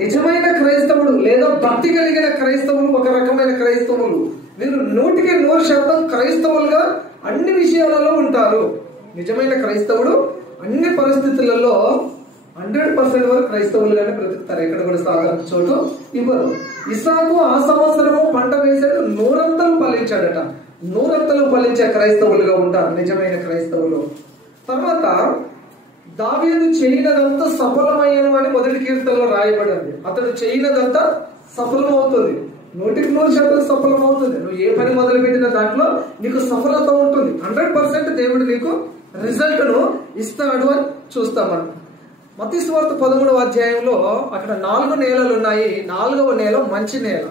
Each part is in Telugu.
నిజమైన క్రైస్తవుడు లేదా భక్తి కలిగిన క్రైస్తవులు ఒక రకమైన క్రైస్తవులు. వీరు 100% క్రైస్తవులుగా అన్ని విషయాలలో ఉంటారు. నిజమైన క్రైస్తవుడు అన్ని పరిస్థితులలో 100% వరకు క్రైస్తవులుగానే బ్రతుకుతారు. ఎక్కడ కూడా సాధారణ చోటు ఇవ్వరు. ఇస్సాకు ఆ సంవత్సరము పంట వేసాడు, 100 ఫలించాడట. 100 ఫలించే క్రైస్తవులుగా ఉంటారు నిజమైన క్రైస్తవులు. తర్వాత దావీదు చేయనదంతా సఫలమయ్యను అని మొదటి కీర్తనలో రాయబడింది. అతడు చేయనదంతా సఫలమవుతుంది, 100% సఫలమవుతుంది. నువ్వు ఏ పని మొదలు పెట్టిన దాంట్లో నీకు సఫలత ఉంటుంది. 100% దేవుడు నీకు రిజల్ట్ ను ఇస్తాడు అని చూస్తాం మనం. మత్తయి సువార్త 13వ అధ్యాయంలో అక్కడ 4 నేలలు ఉన్నాయి. 4వ నేల మంచి నేల.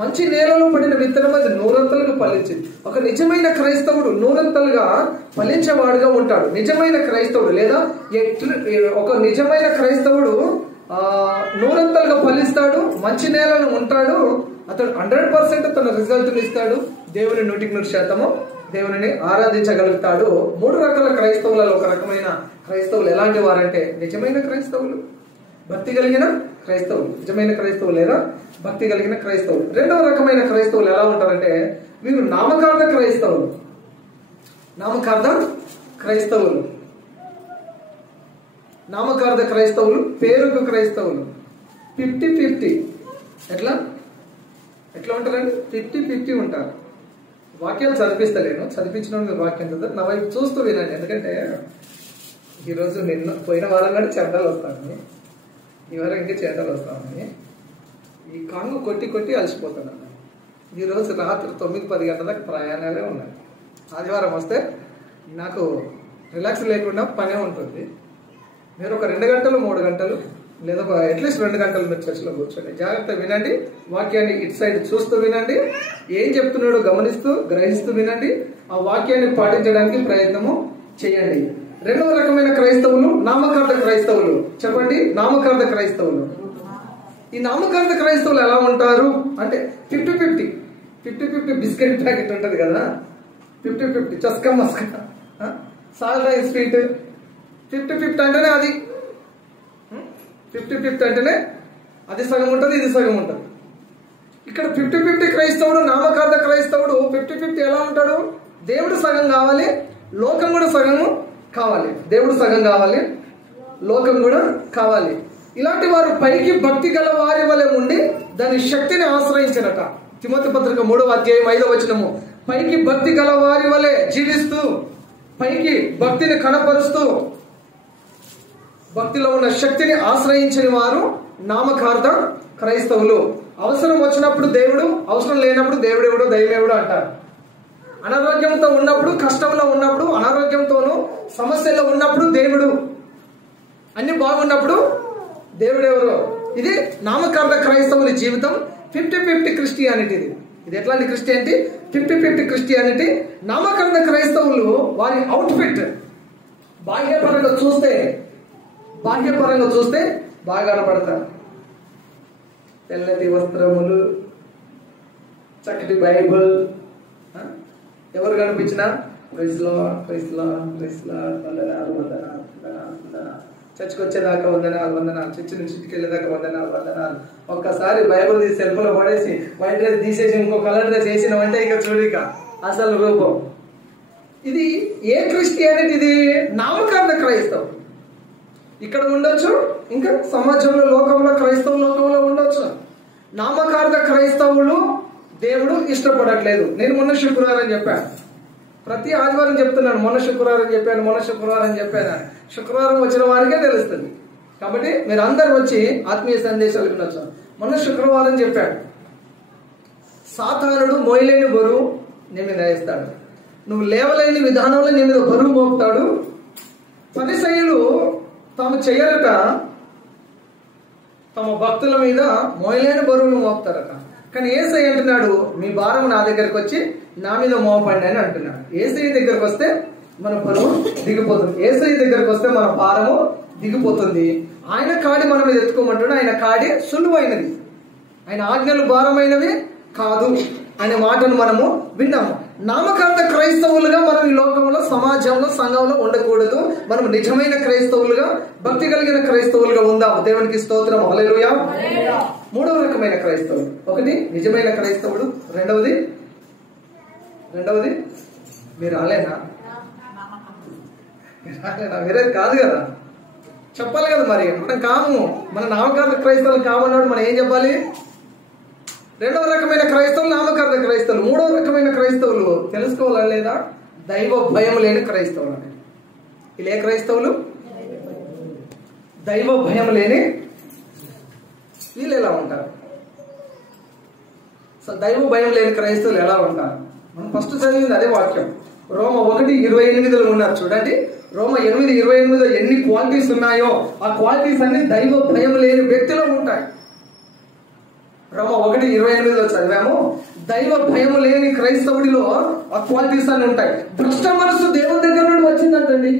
మంచి నేలలో పడిన విత్తనం అది 100 ఫలించింది. ఒక నిజమైన క్రైస్తవుడు 100 ఫలించేవాడుగా ఉంటాడు. నిజమైన క్రైస్తవుడు లేదా ఒక నిజమైన క్రైస్తవుడు 100 ఫలిస్తాడు, మంచి నేలను ఉంటాడు. అతడు 100% తన రిజల్ట్ ఇస్తాడు. దేవుని 100% దేవుని ఆరాధించగలుగుతాడు. 3 రకాల క్రైస్తవులలో ఒక రకమైన క్రైస్తవులు ఎలాంటి వారంటే నిజమైన క్రైస్తవులు, భక్తి కలిగిన క్రైస్తవులు. నిజమైన క్రైస్తవులు లేదా భక్తి కలిగిన క్రైస్తవులు. 2వ రకమైన క్రైస్తవులు ఎలా ఉంటారంటే వీరు నామకార్థ క్రైస్తవులు. నామకార్థ క్రైస్తవులు, నామకార్థ క్రైస్తవులు, పేరుకు క్రైస్తవులు. 50-50. ఎట్లా ఉంటారండి? 50-50 ఉంటారు. వాక్యాలు చదివిస్తలేను, చదివించిన వాక్యం చదువు నా వైపు చూస్తూ వినండి. ఎందుకంటే ఈరోజు పోయిన వారం నాడు చెడ్డలు వస్తాను, ఈ వారం ఇంకా చెడ్డలు వస్తామని ఈ కాంగు కొట్టి అలసిపోతున్నాను. ఈరోజు రాత్రి 9-10 గంటల దాకా ప్రయాణాలే ఉన్నాయి. ఆదివారం వస్తే నాకు రిలాక్స్ లేకుండా పనే ఉంటుంది. మీరు ఒక 2 గంటలు 3 గంటలు లేదా అట్లీస్ట్ 2 గంటలు మీరు చర్చలో కూర్చోండి. జాగ్రత్త వినండి, వాక్యాన్ని ఇటు సైడ్ చూస్తూ వినండి, ఏం చెప్తున్నాడో గమనిస్తూ గ్రహిస్తూ వినండి. ఆ వాక్యాన్ని పాటించడానికి ప్రయత్నము చేయండి. 2వ రకమైన క్రైస్తవులు నామకార్థ క్రైస్తవులు. చెప్పండి, నామకార్థ క్రైస్తవులు. ఈ నామకార్థ క్రైస్తవులు ఎలా ఉంటారు అంటే 50-50 బిస్కెట్ ప్యాకెట్ ఉంటుంది కదా, 50-50 చస్కా మస్కా సాల్ట్ రైస్ స్వీట్. 50-50 అంటేనే అది 50-50 అంటేనే అది సగం ఉంటుంది, ఇది సగం ఉంటుంది. ఇక్కడ 50-50 క్రైస్తవుడు, నామకార్థ క్రైస్తవుడు 50-50 ఎలా ఉంటాడు? దేవుడు సగం కావాలి, లోకం కూడా సగము కావాలి. దేవుడు సగం కావాలి, లోకం కూడా కావాలి. ఇలాంటి వారు పైకి భక్తి గల వారి వలె ఉండి దాని శక్తిని ఆశ్రయించరట. తిమోతి పత్రిక 3వ అధ్యాయం 5వ వచనము. పైకి భక్తి గల వారి వలె జీవిస్తూ, పైకి భక్తిని కనపరుస్తూ భక్తిలో ఉన్న శక్తిని ఆశ్రయించిన వారు నామకార్థ క్రైస్తవులు. అవసరం వచ్చినప్పుడు దేవుడు, అవసరం లేనప్పుడు దేవుడెవడో దైవమేవుడు అంటారు. అనారోగ్యంతో ఉన్నప్పుడు, కష్టంలో ఉన్నప్పుడు, అనారోగ్యంతోనూ సమస్యలో ఉన్నప్పుడు దేవుడు, అన్ని బాగున్నప్పుడు దేవుడెవరో. ఇది నామకార్థ క్రైస్తవుల జీవితం. 50-50 క్రిస్టియానిటీ. ఇది ఎట్లాంటి క్రిస్టియానిటీ? 50-50 క్రిస్టియానిటీ. నామకార్థ క్రైస్తవులు వారి అవుట్ఫిట్ బాహ్యపరంగా చూస్తే బాగా కనపడతారు. తెల్లటి వస్త్రములు, చక్కటి బైబుల్. ఎవరు కనిపించినా చర్చికి వచ్చేదాకా వందనాలు, చర్చి నుంచి ఇంటికి వెళ్ళేదాకా వందనాలు. ఒక్కసారి బైబుల్ తీసి సెల్ఫ్లో పడేసి వైట్ డ్రెస్ తీసేసి ఇంకో కలర్ డ్రెస్ వేసినామంటే ఇక చూడిక అసలు రూపం. ఇది ఏ క్రిస్టియానిటీ? ఇది నామకార్థ క్రైస్తవం. ఇక్కడ ఉండొచ్చు, ఇంకా సమాజంలో, లోకంలో, క్రైస్తవ లోకంలో ఉండొచ్చు. నామకార్థ క్రైస్తవులు దేవుడు ఇష్టపడట్లేదు. నేను మొన్న శుక్రవారం చెప్పాను, ప్రతి ఆదివారం చెప్తున్నాను. మొన్న శుక్రవారం చెప్పాను. శుక్రవారం వచ్చిన వారికే తెలుస్తుంది. కాబట్టి మీరు అందరు వచ్చి ఆత్మీయ సందేశాలు వినొచ్చు. మొన్న శుక్రవారం చెప్పాడు, సాతానుడు మోయలేని బరువు నీ మీద వేస్తాడు, నువ్వు లేవలేని విధానంలో నీ మీద బరువు మోపుతాడు. పరిసయ్యులు తాము చెయ్యరట, తమ భక్తుల మీద మోయలేని బరువులు మోపుతారట. కానీ యేసయ్య అంటున్నాడు, మీ భారం నా దగ్గరకు వచ్చి నా మీద మోపండి అని అంటున్నాడు. యేసయ్య దగ్గరకు వస్తే మన బరువు దిగిపోతుంది. యేసయ్య దగ్గరకు వస్తే మన భారము దిగిపోతుంది. ఆయన కాడి మన మీద ఎత్తుకోమంటాడు. ఆయన కాడి సులువైనది, ఆయన ఆజ్ఞలు భారమైనవి కాదు అనే మాటను మనము విన్నాము. నామకార్థ క్రైస్తవులుగా మనం ఈ లోకంలో, సమాజంలో, సంఘంలో ఉండకూడదు. మనం నిజమైన క్రైస్తవులుగా, భక్తి కలిగిన క్రైస్తవులుగా ఉందాము. దేవునికి స్తోత్రం. హల్లెలూయా. మూడవ రకమైన క్రైస్తవుడు. ఒకటి నిజమైన క్రైస్తవుడు, రెండవది మీరు రాలేనా? మీరే కాదు కదా, చెప్పాలి కదా. మరి మనం కాము, మన నామకార్థ క్రైస్తవులు కామన్నాడు. మనం ఏం చెప్పాలి? రెండవ రకమైన క్రైస్తవులు నామకార్థ క్రైస్తవులు. మూడవ రకమైన క్రైస్తవులు తెలుసుకోవాలా లేదా? దైవ భయం లేని క్రైస్తవులు. ఇలా ఏ క్రైస్తవులు? దైవ భయం లేని. వీళ్ళు ఎలా ఉంటారు? అసలు దైవ భయం లేని క్రైస్తవులు ఎలా ఉంటారు? మనం ఫస్ట్ చదివింది అదే వాక్యం. రోమ 1:28 ఉన్నారు చూడండి. రోమ 8:28 ఎన్ని క్వాలిటీస్ ఉన్నాయో ఆ క్వాలిటీస్ అన్ని దైవ భయం లేని వ్యక్తిలో ఉంటాయి. రోమ 1:28 చదివాము. దైవ భయం లేని క్రైస్తవుడిలో ఆ క్వాలిటీస్ అన్ని ఉంటాయి. భ్రష్ట మనసు దేవుని దగ్గర నుండి వచ్చిందంటండి.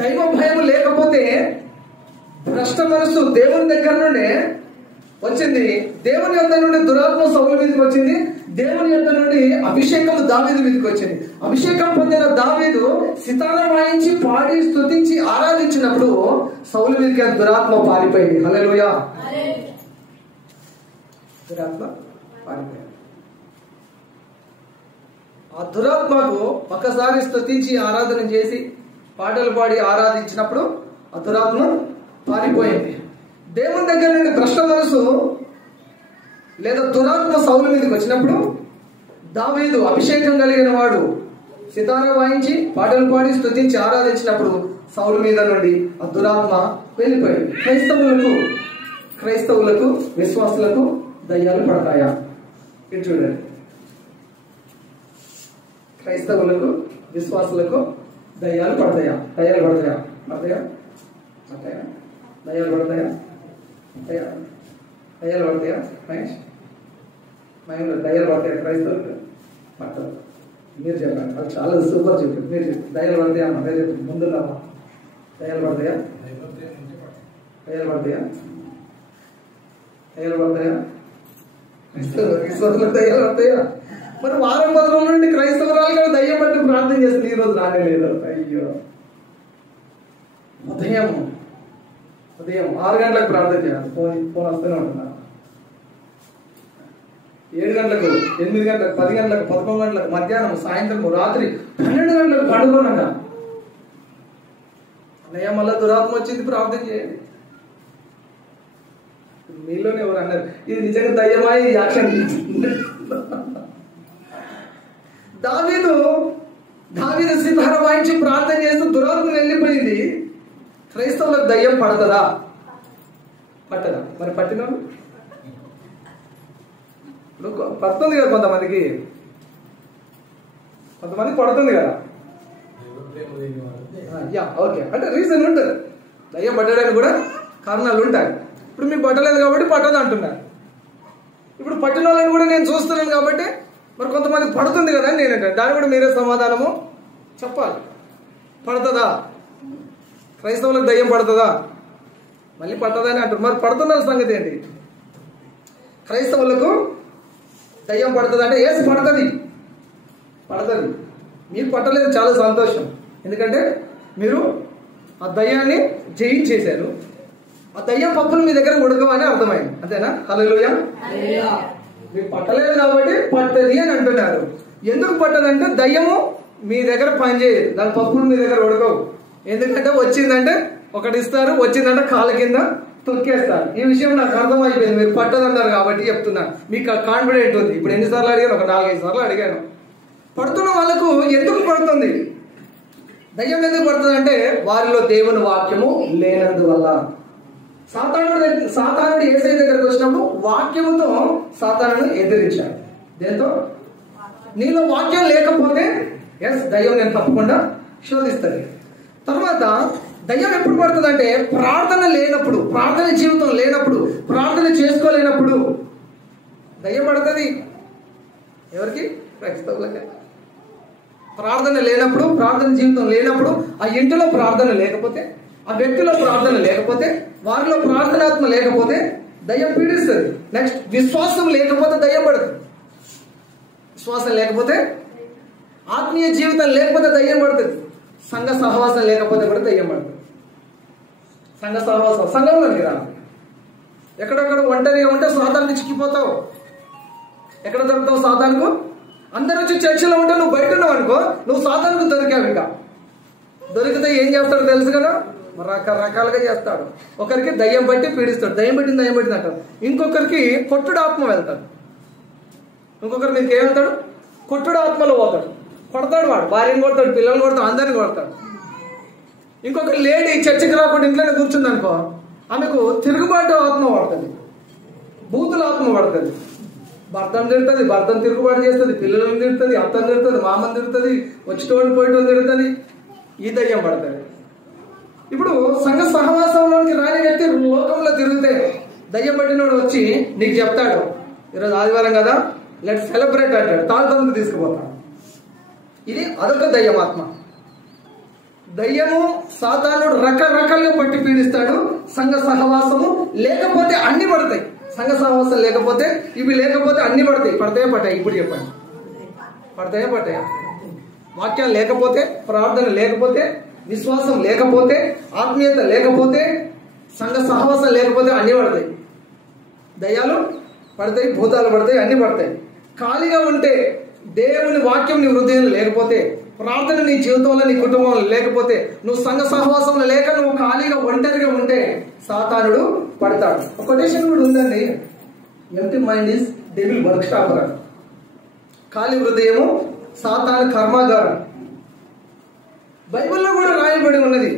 దైవ భయం లేకపోతే భ్రష్ట మనసు దేవుని దగ్గర నుండి వచ్చింది. దేవుని యొద్ద నుండి దురాత్మ సౌలు మీదకి వచ్చింది. దేవుని యొద్ద నుండి అభిషేకం దావీదు మీదకి వచ్చింది. అభిషేకం పొందిన దావీదు సితార వాయించి పాడి స్తుతించి ఆరాధించినప్పుడు సౌలు మీదకి ఆ దురాత్మ పారిపోయింది. హల్లెలూయా. దురాత్మ పారిపోయింది. ఆ దురాత్మకు ఒకసారి స్తుతించి ఆరాధన చేసి పాటలు పాడి ఆరాధించినప్పుడు ఆ దురాత్మ పారిపోయింది. దేవుని దగ్గర నుండి భ్రష్ట మనసు లేదా దురాత్మ సౌలు మీదకి వచ్చినప్పుడు దావీదు అభిషేకం కలిగిన వాడు సితార వాయించి పాటలు పాడి స్తుతించి ఆరాధించినప్పుడు సౌలు మీద నుండి ఆ దురాత్మ వెళ్ళిపోయింది. క్రైస్తవులకు విశ్వాసులకు దయ్యాలు పడతాయా? ఇది చూడండి. క్రైస్తవులకు విశ్వాసులకు దయ్యాలు పడతాయా? దయ్యాలు పడతాయా? పడతాయా? పడతాయా? దయ్యాలు పడతాయా? దయ్యాలు పడతాయా? మహేష్ దయ్యాలు పడతాయా? క్రైస్తవులకు పడతారు. మీరు చెప్పండి. అది చాలా సూపర్ చెప్పండి. మీరు చెప్పండి. దయ్యాలు పడతాయా అమ్మా? మీరు చెప్పండి. ముందున్నామా? దయ్యాలు పడతాయా? దయ్యాలు పడతాయా? దయ్యాలు పడతాయా? క్రైస్తవులకు దయ్యాలు పడతాయా? మరి వారం 10 రోజుల నుండి క్రైస్తవురాలు కూడా దయ్యం బట్టి ప్రార్థన చేస్తుంది. ఈ రోజు రానే లేదు. అయ్యో, ఉదయం 6 గంటలకు ప్రార్థన చేయాలి. ఫోన్ వస్తూనే ఉంటున్నా. 7 గంటలకు, 8 గంటలకు, 10 గంటలకు, 11 గంటలకు, మధ్యాహ్నం, సాయంత్రం, రాత్రి 12 గంటలకు పడుకోనగా అన్నయ్య మళ్ళా దురాత్మ వచ్చింది ప్రార్థన చేయండి. మీలోనే ఎవరు అన్నారు ఇది నిజంగా దయ్యమా? ఇది యాక్షన్. దావీదు సితార వాయించి ప్రార్థన చేస్తూ దురాత్మ వెళ్ళిపోయింది. క్రైస్తవులకు దయ్యం పడతదా? పట్టదా? మరి పట్టిన ఇప్పుడు పడుతుంది కదా, కొంతమందికి పడుతుంది కదా. ఓకే, అంటే రీజన్ ఉంటుంది. దయ్యం పట్టడానికి కూడా కారణాలు ఉంటాయి. ఇప్పుడు మీకు పట్టలేదు కాబట్టి పట్టదు అంటున్నారు. ఇప్పుడు పట్టిన వాళ్ళని కూడా నేను చూస్తున్నాను కాబట్టి మరి కొంతమంది పడుతుంది కదా అని నేనంటే దాన్ని కూడా మీరే సమాధానము చెప్పాలి. పడుతుందా? క్రైస్తవులకు దయ్యం పడుతుందా? మళ్ళీ పట్టదని అంటారు. మరి పడుతున్న సంగతి ఏంటి? క్రైస్తవులకు దయ్యం పడుతుంది అంటే ఏసి పడుతుంది. మీకు పట్టలేదు, చాలా సంతోషం. ఎందుకంటే మీరు ఆ దయ్యాన్ని జయించేశారు. ఆ దయ్యం పప్పులు మీ దగ్గర ఉడకవని అర్థమైంది. అంతేనా? హల్లెలూయా. మీకు పట్టలేదు కాబట్టి పట్టది అని అంటున్నారు. ఎందుకు పట్టదంటే దయ్యము మీ దగ్గర పనిచేయదు, దాని పప్పులు మీ దగ్గర ఉడకవు. ఎందుకంటే వచ్చిందంటే ఒకటి ఇస్తారు, వచ్చిందంటే కాళ్ళ కింద తొక్కేస్తారు. ఈ విషయం నాకు అర్థమైపోయింది. మీరు పట్టదన్నారు కాబట్టి చెప్తున్నా. మీకు కాన్ఫిడెంట్ ఉంది. ఇప్పుడు ఎన్నిసార్లు అడిగాను? ఒక 4-5 సార్లు అడిగాను. పడుతున్న వాళ్ళకు ఎందుకు పడుతుంది? దయ్యం ఎందుకు పడుతుంది అంటే వారిలో దేవుని వాక్యము లేనందువల్ల. సాతానుడు యేసయ్య దగ్గరకు వచ్చినప్పుడు వాక్యముతో సాతానును ఎదిరించాడు. దేంతో? నీలో వాక్యం లేకపోతే దయ్యం నేను తప్పకుండా శోధిస్తుంది. తర్వాత దయ్యం ఎప్పుడు పడుతుంది అంటే ప్రార్థన లేనప్పుడు, ప్రార్థన జీవితం లేనప్పుడు, ప్రార్థన చేసుకోలేనప్పుడు దయ్యం పడుతుంది. ఎవరికి? క్రైస్తవులకే. ప్రార్థన లేనప్పుడు, ప్రార్థన జీవితం లేనప్పుడు, ఆ ఇంటిలో ప్రార్థన లేకపోతే, ఆ వ్యక్తిలో ప్రార్థన లేకపోతే, వారిలో ప్రార్థనాత్మ లేకపోతే దయ్యం పీడిస్తుంది. నెక్స్ట్ విశ్వాసం లేకపోతే దయ్యం పడుతుంది. విశ్వాసం లేకపోతే, ఆత్మీయ జీవితం లేకపోతే దయ్యం పడుతుంది. సంఘ సహవాసం లేకపోతే కూడా దయ్యం పడుతుంది. సంఘ సహవాసం, సంఘంలోకి రా. ఎక్కడెక్కడ ఒంటరిగా ఉంటే సాతానికి చిక్కిపోతావు. ఎక్కడ దొరుకుతావు సాతానుకు? అందరు వచ్చి చర్చిలో ఉంటే నువ్వు బయట ఉన్నావు అనుకో, నువ్వు సాతానుకు దొరికావు. ఇక దొరికితే ఏం చేస్తాడు తెలుసు కదా, రకరకాలుగా చేస్తాడు. ఒకరికి దయ్యం బట్టి పీడిస్తాడు, దయ్యం పట్టింది అంటాడు. ఇంకొకరికి కొట్టుడు ఆత్మ వెళ్తాడు. ఇంకొకరు మీకు ఏమవుతాడు? కొట్టుడు ఆత్మలో పోతాడు, కొడతాడు. వాడు భార్యను కొడతాడు, పిల్లల్ని కొడతాడు, అందరిని కొడతాడు. ఇంకొక లేడీ చర్చికి రాకుండా ఇంట్లోనే కూర్చుంది అనుకో, ఆమెకు తిరుగుబాటు ఆత్మ పడుతుంది, బూతుల ఆత్మ పడుతుంది. భర్తను తిడుతుంది, భర్తను తిరుగుబాటు చేస్తుంది, పిల్లలను తిడుతుంది, అత్తను తిడుతుంది, మామని తిడుతుంది, వచ్చేటోడు పోయేటోడు తిడుతుంది. ఈ దయ్యం పడుతుంది. ఇప్పుడు సంఘ సహవాసంలోనికి రాని వ్యక్తి లోకంలో తిరిగితే దయ్యం పట్టినోడు వచ్చి నీకు చెప్తాడు, ఈరోజు ఆదివారం కదా, లెట్ సెలబ్రేట్ అంటాడు, తాళతందుకు తీసుకుపోతాడు. ఇది అదొక దయ్యం ఆత్మ. దయ్యము సాతానుడు రకరకాలుగా పట్టి పీడిస్తాడు. సంఘ సహవాసము లేకపోతే అన్ని పడతాయి. సంఘ సహవాసం లేకపోతే, ఇవి లేకపోతే అన్ని పడతాయి. పడతాయి. ఇప్పుడు చెప్పండి, పడతాయా? వాక్యాలు లేకపోతే, ప్రార్థన లేకపోతే, విశ్వాసం లేకపోతే, ఆత్మీయత లేకపోతే, సంఘ సహవాసం లేకపోతే అన్ని పడతాయి. దయ్యాలు పడతాయి, భూతాలు పడతాయి, అన్ని పడతాయి. ఖాళీగా ఉంటే, దేవుని వాక్యం నీ హృదయంలో లేకపోతే, ప్రార్థన నీ జీవితంలో నీ కుటుంబంలో లేకపోతే, నువ్వు సంఘ సహవాసంలో లేక నువ్వు ఖాళీగా ఒంటరిగా ఉంటే సాతానుడు పడతాడు. ఒక కొటేషన్ కూడా ఉందండి, empty mind is devil work shop. ఖాళీ హృదయము సాతాను కర్మాగారం. బైబిల్లో కూడా రాయబడి ఉన్నది,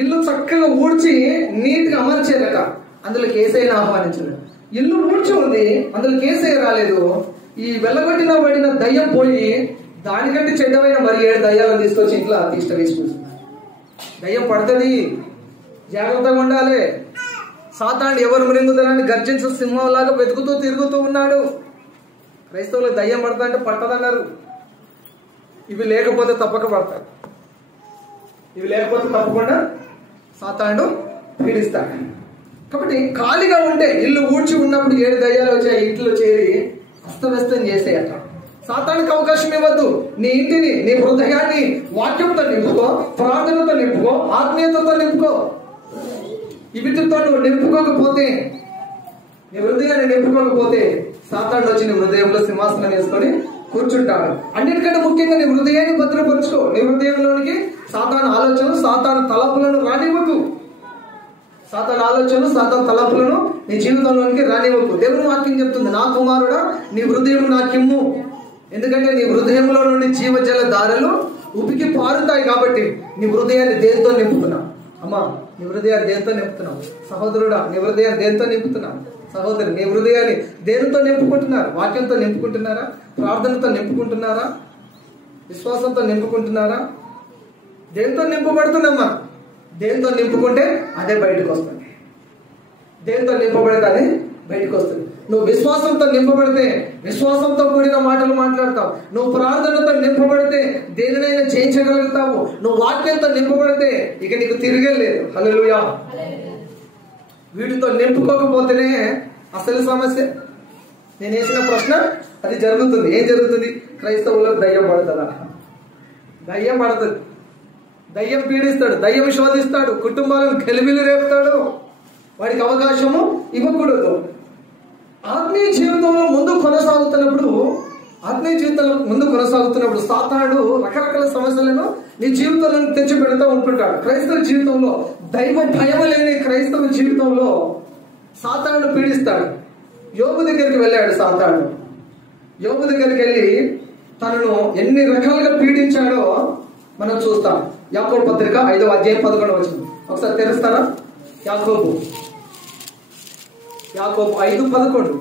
ఇల్లు చక్కగా ఊడ్చి నీట్గా అమర్చేదట, అందులో కేసైనా ఆహ్వానించడు. ఇల్లు ఊడ్చి ఉంది, అందులో కేసై రాలేదు. ఈ వెళ్ళగొట్టిన పడిన దయ్యం పోయి దానికంటే చెడ్డమైన మరి 7 దయ్యాలను తీసుకొచ్చి ఇంట్లో తీష్ట వేసుకుంటుంది. దయ్యం పడుతుంది, జాగ్రత్తగా ఉండాలి. సాతాను ఎవరు మృంగుదలని గర్జించు సింహంలాగా వెతుకుతూ తిరుగుతూ ఉన్నాడు. క్రైస్తవులు దయ్యం పడతా అంటే పట్టదన్నారు. ఇవి లేకపోతే తప్పక పడతాడు. ఇవి లేకపోతే తప్పకుండా సాతానుడు పీడిస్తాడు. కాబట్టి ఖాళీగా ఉంటే, ఇల్లు ఊడ్చి ఉన్నప్పుడు 7 దయ్యాలు వచ్చాయి, ఇంట్లో చేరి అస్తవ్యస్తం చేసేయట. సాతానికి అవకాశం ఇవ్వద్దు. నీ ఇంటిని, నీ హృదయాన్ని వాక్యంతో నింపుకో, ప్రార్థనతో నింపుకో, ఆత్మీయతతో నింపుకో. వీటితో నువ్వు నింపుకోకపోతే, నీ హృదయాన్ని నింపుకోకపోతే సాతాను వచ్చి నీ హృదయంలో సింహాసనం వేసుకొని కూర్చుంటాడు. అన్నిటికంటే ముఖ్యంగా నీ హృదయాన్ని భద్రపరుచుకో. నీ హృదయంలోనికి సాతాను ఆలోచనలు, సాతాను తలపులను రానివ్వకు. సాతాను ఆలోచనలు, సాతాను తలపులను నీ జీవితంలోనికి రానివ్వకు. దేవుని వాక్యం చెప్తుంది, నా కుమారుడా నీ హృదయం నాకిమ్ము, ఎందుకంటే నీ హృదయంలో నుండి జీవజల దారులు ఉపికి పారుతాయి. కాబట్టి నీ హృదయాన్ని దేంతో నింపుతున్నావు? అమ్మా, నీ హృదయాన్ని దేంతో నింపుతున్నావు? సహోదరుడా, నీ హృదయాన్ని దేంతో నింపుతున్నావు? సహోదరు, నీ హృదయాన్ని దేనితో నింపుకుంటున్నారు? వాక్యంతో నింపుకుంటున్నారా? ప్రార్థనతో నింపుకుంటున్నారా? విశ్వాసంతో నింపుకుంటున్నారా? దేంతో నింపబడుతున్నామ్మా? దేంతో నింపుకుంటే అదే బయటకు వస్తుంది. దేంతో నింపబడితే అది బయటకు వస్తుంది. నువ్వు విశ్వాసంతో నింపబడితే విశ్వాసంతో కూడిన మాటలు మాట్లాడతావు. నువ్వు ప్రార్థనతో నింపబడితే దేనినైనా చేయించగలుగుతావు. నువ్వు వాక్యంతో నింపబడితే ఇక నీకు తిరిగే లేదు. హల్లెలూయా. వీటితో నింపుకోకపోతేనే అసలు సమస్య. నేను వేసిన ప్రశ్న అది జరుగుతుంది. ఏం జరుగుతుంది? క్రైస్తవులకు దయ్యం పడుతుందా? దయ్యం పడుతుంది. దయ్యం పీడిస్తాడు, దయ్యం శోధిస్తాడు, కుటుంబాలను గెలిబిలు రేపుతాడు. వాడికి అవకాశము ఇవ్వకూడదు. ఆత్మీయ జీవితంలో ముందు కొనసాగుతున్నప్పుడు సాతానుడు రకరకాల సమస్యలను నీ జీవితంలో తెచ్చి పెడతా ఉంటుంటాడు. క్రైస్తవ జీవితంలో దైవ భయం లేని క్రైస్తవ జీవితంలో సాతానుడు పీడిస్తాడు. యోబు దగ్గరికి వెళ్ళాడు సాతానుడు. యోబు దగ్గరికి వెళ్ళి తనను ఎన్ని రకాలుగా పీడించాడో మనం చూస్తాం. యాకోబు పత్రిక 5వ అధ్యాయం 11వ వచనం ఒకసారి తెరుస్తారా? యాకోబు 5:11.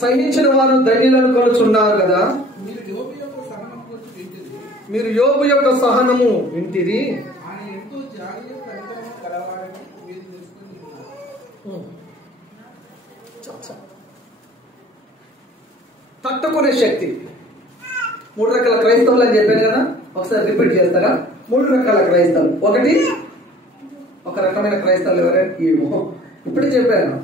సహించిన వారు ధన్యులను కొలుచున్నారు కదా, మీరు యోబు యొక్క సహనము వింటిరి. తట్టుకునే శక్తి. 3 రకాల క్రైస్తవులు అని చెప్పాను కదా, ఒకసారి రిపీట్ చేస్తారా? 3 రకాల క్రైస్తవులు. ఒక రకమైన క్రైస్తవులు ఎవరైనా ఇప్పుడే చెప్పాను.